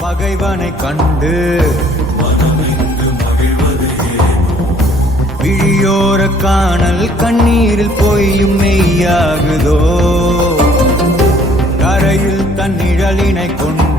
பகைவனை கண்டு விழியோர காணல் கண்ணீரில் பொய்யும் மெய்யாகுதோ கரையில் தன் நிழலினை கொண்டு